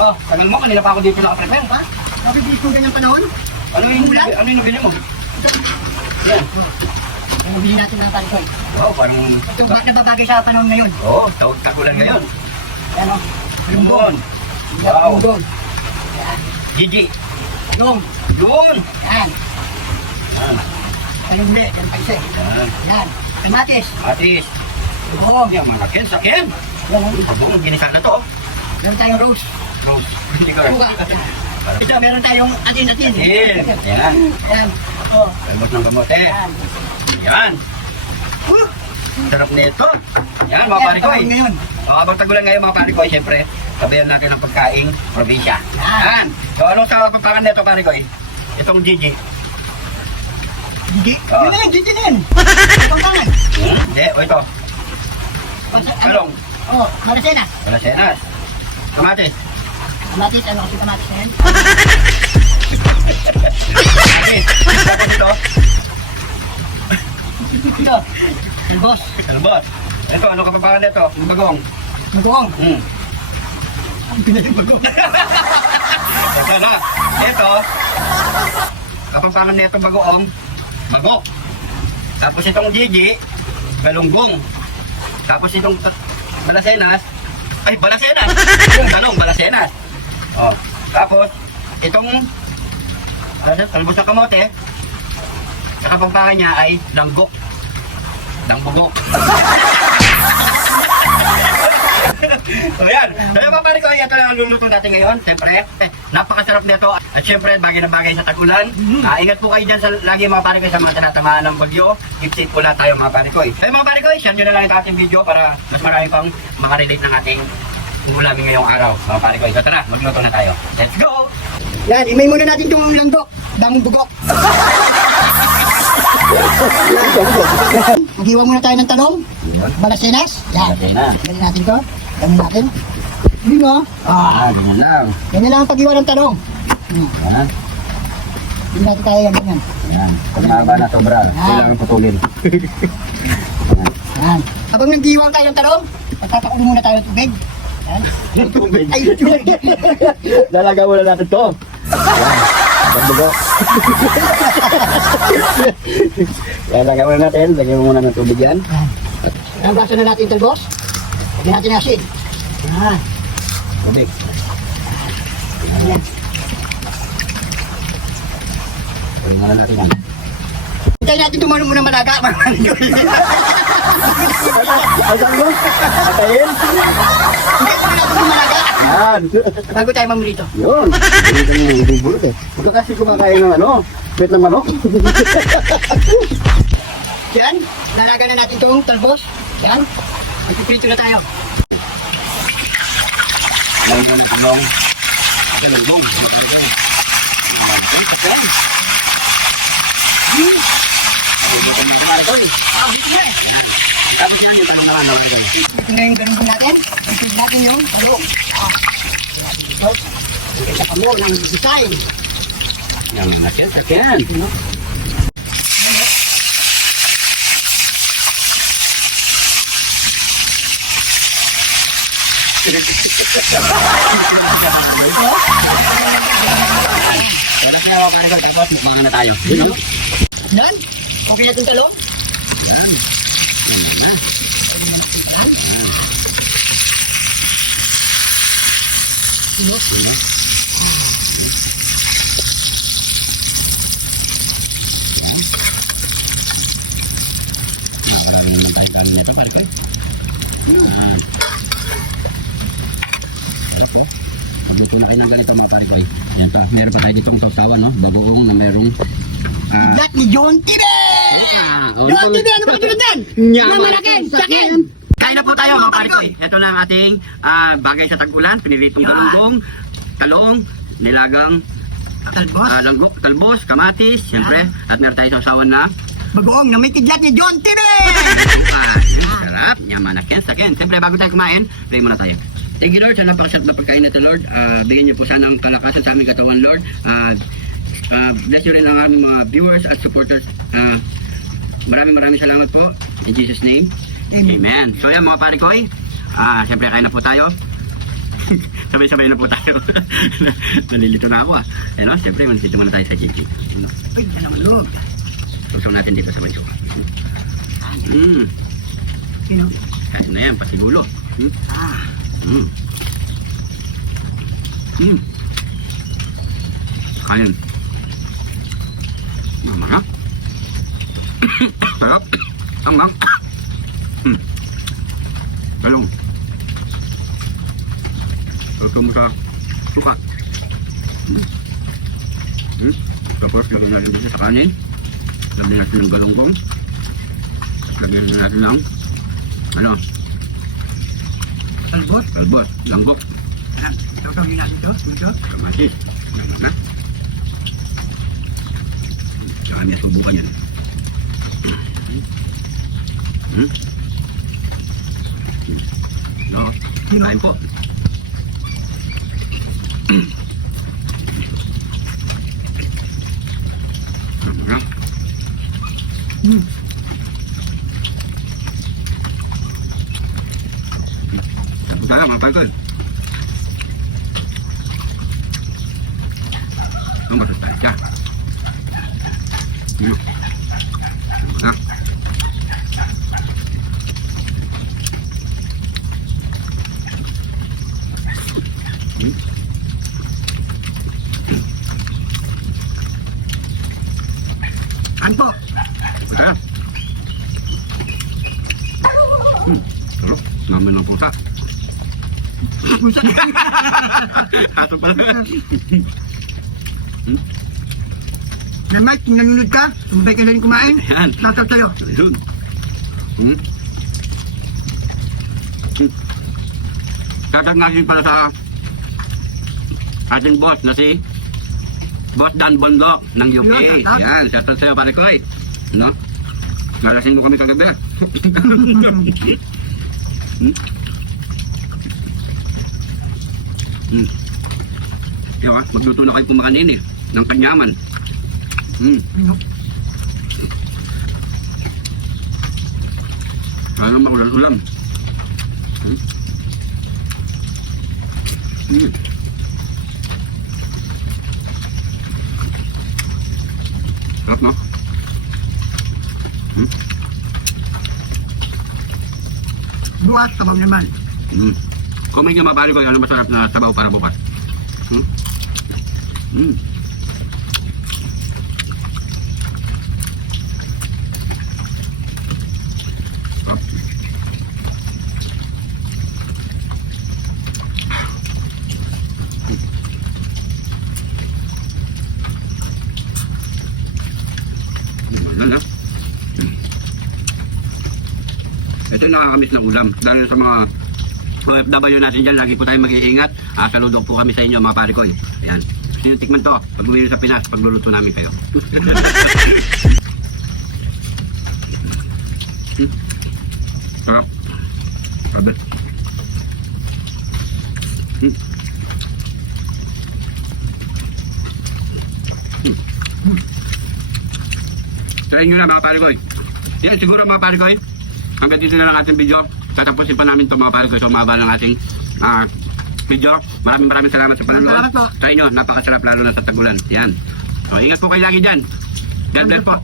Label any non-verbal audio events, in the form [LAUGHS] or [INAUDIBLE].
Oh, tagal mo, kanina pa ako dito nakaprepare, ha? Bakit dito ganyang panahon? Ano yung, Ulan? ano yung nabili mo? Yan. Ang bili natin ng parikoy. Oo, parang... Ito bakit nababagay sa panahon ngayon? Oo, oh, tagulan ngayon. Ano? Yung doon. Wow. Yung doon. Gigi. Yung. Doon. Yan. Yan. Panumli. Yan pa isa. Yan. Yan. Kamatis. Atis. Oo. Yan, mga ken, sakin. Yan. oh. Abong, ginisa na to. Meron tayong rose. Rose. Hindi ko. Ito, meron tayong atin-atin. Yan. Yan. Yan. Oo. Kalbot ng kamote. Yan. Yan. Woo! Sarap nito. Yan, mga pare ko. panahon ngayon. O, habang tagulan ngayon mga pare ko, siyempre, sabihan natin ang pagkaing probinsya. Yan. So, anong sa pagpakan nito, pare ko? Itong Gigi. Gigi. Oo. Yun na yan. Gigi na yan. Pangkangan. [LAUGHS] Hmm? Hindi, o ito. Talong. Oo. Maricena. Wala senas. Kamatis. Kamatis. Ano kasi kamatis na yan? Tapos ito. Ito. Yung boss. Kalbot. Ito, ano kapapakan nito? Yung bagong. Magkuhong. Hmm. Ang pinaling bago. Ito na. Ito. Kapapangan nito bagoong. Bago. Tapos itong Gigi. Galunggong. Tapos itong Balasenas. Ay, Balasenas! Yung talong, Balasenas. Oh. Tapos, itong ano, talbos ng kamote. Sa kapampangan niya ay danggok. Dangbugok. [LAUGHS] so yan. So yan mga pare ko, ito lang ang luluto natin ngayon. Siyempre, eh, napakasarap nito. At siyempre, bagay na bagay sa tag-ulan. Ah, ingat po kayo dyan sa, lagi mga pare ko sa mga tinatamaan ng bagyo. Keep safe po lang tayo mga pare ko. So mga pare ko, share nyo na lang ito ating video para mas marami pang makarelate ng ating ulamin ngayong araw. Mga pare ko, so tara, magluto na tayo. Let's go! Yan. Imay muna natin itong landok. Damong bugok. [LAUGHS] Maghiwa muna tayo ng talong. Balasenas. Yan. Na. Ganyan natin to. Ganyan natin. Hindi mo. Ah. Ganyan lang. Ganyan lang ang paghiwa ng talong. Hmm. Yan. Hindi natin tayo yan. Ganyan. Yan. Pag mahaba na sobra, kailangan putulin. Yan. Habang naghiwang tayo ng talong, magpapakulo muna tayo ng tubig. Ay. Lalaga muna natin to. Pagbugo. Lalaga muna natin. Lagyan mo muna ng tubig yan. Ang baso na natin yung talbos. Lagyan natin asin. Yan. Tubig. Ayan. Muna natin yan. Hintayin natin tumulong muna malaga. [LAUGHS] Asan mo? Patayin? Yan. Bago tayo mamrito. Yun. Hindi bulot eh. Huwag ka kasi kumakain ng ano, pet ng manok. Yan. Nalaga na natin itong talbos. Yan. Ipiprito na tayo. Lagyan mo natin ng galunggong. Bubukan mo naman ito eh. Ah, dito na eh. Tapos yan yung tanong naman. Ito na yung ganun natin. Ito natin yung talong. Ah. Ito. Isa pa mo ng design. Yan, natin, sakyan. Tapos na ako kanagol, tapos mukbang na tayo. Yan. Okay na itong talong. Po. Luto na kayo ng ganito mga pare ko. Yan pa, meron pa tayo ditong sausawan, no? Bagoong na merong... ah, That ni John Tibe! Ah, John Tibe, ano ba tulad yan? Na malaki, sakin! Kain na po tayo mga pare ko. Ito lang ang ating ah, bagay sa tag-ulan. Pinilitong galunggong, talong, nilagang Talbos. ah, langgo, talbos, kamatis, siyempre. At meron tayo sausawan na Bagoong na may kidlat ni John Tibe! Ah, yun, sarap. Yaman na ken ken. Siyempre, bago tayo kumain, pray muna tayo. Thank you, Lord, sa napakasarap na pagkain na ito, Lord. Ah, bigyan niyo po sana ng kalakasan sa aming katawan, Lord. Ah, ah, bless you rin ang aming mga viewers at supporters. Ah, maraming maraming salamat po. In Jesus' name. Amen. Amen. So yan mga pare ko, ah, siyempre kain na po tayo. [LAUGHS] Sabay-sabay na po tayo. [LAUGHS] Nalilito na ako ah. Ayun, oh, siyempre, mansito muna tayo sa chichi. Uy, yan naman loob. Tusok natin dito sa banyo. Hmm. Sino? Kasi na yan, pasigulo. Hmm. Ah, Hmm. Hmm. Kain. Masarap. Sarap. Tama. Hmm. Ano? Ito mo sa sukat. Hmm. Hmm. Tapos yung natin dito sa kanin. Lagyan natin ng galonggong. Lagyan natin ng ano? talbot. Albot. Langgok. Yan. Ito ang ginagawa dito. Dito. Kamatis. Ganun na. Saka niya subukan yan. Hmm? No, kain po. Sarap. Hmm. Sarap, mapagod. Ang masasaya siya. Ano? Sarap. Hmm? Ano po? Sarap. Hmm. Sarap. Naman ng pusa. Pusa. Ato pala. [LAUGHS] Na Mike, kung nanonood ka, sumabay ka na rin kumain. Yan. Tataw tayo. Yun. Hmm. Hmm. Tatag natin pala sa ating boss na si Boss Dan Bondok ng UP. Yan, shoutout sa'yo pare ko eh. No? Nalasing mo kami kagabi. Hmm? Hmm. Kaya ka, magluto na kayo kumakanin eh. Ng kanyaman. Hmm. Sana maulan-ulan. Hmm. Hmm. Sarap? Buwas, tabaw naman. Hmm. Kung may nga mabali ko, ano masarap na sabaw para bukas. Hmm. Hmm. Sarap. Wala na. Ito nakakamiss na ulam. Dahil sa mga OFW natin dyan, lagi po tayo mag-iingat. Ah, saludo po kami sa inyo mga pare ko. eh. Ayan. Nyo tikman to. Pag bumili sa Pinas, pagluluto namin kayo. [LAUGHS] Sarap. Sabi. Hmm. Hmm. Sa inyo na mga pare ko. eh. Yan, siguro mga pare ko. Hanggang dito na lang ating video. Tatapusin pa namin itong mga pare ko. So, mahaba lang ating ah, video. Maraming maraming salamat sa panonood. Sa inyo, napakasarap lalo na sa tagulan. Yan. So, ingat po kayo lagi dyan. God bless po.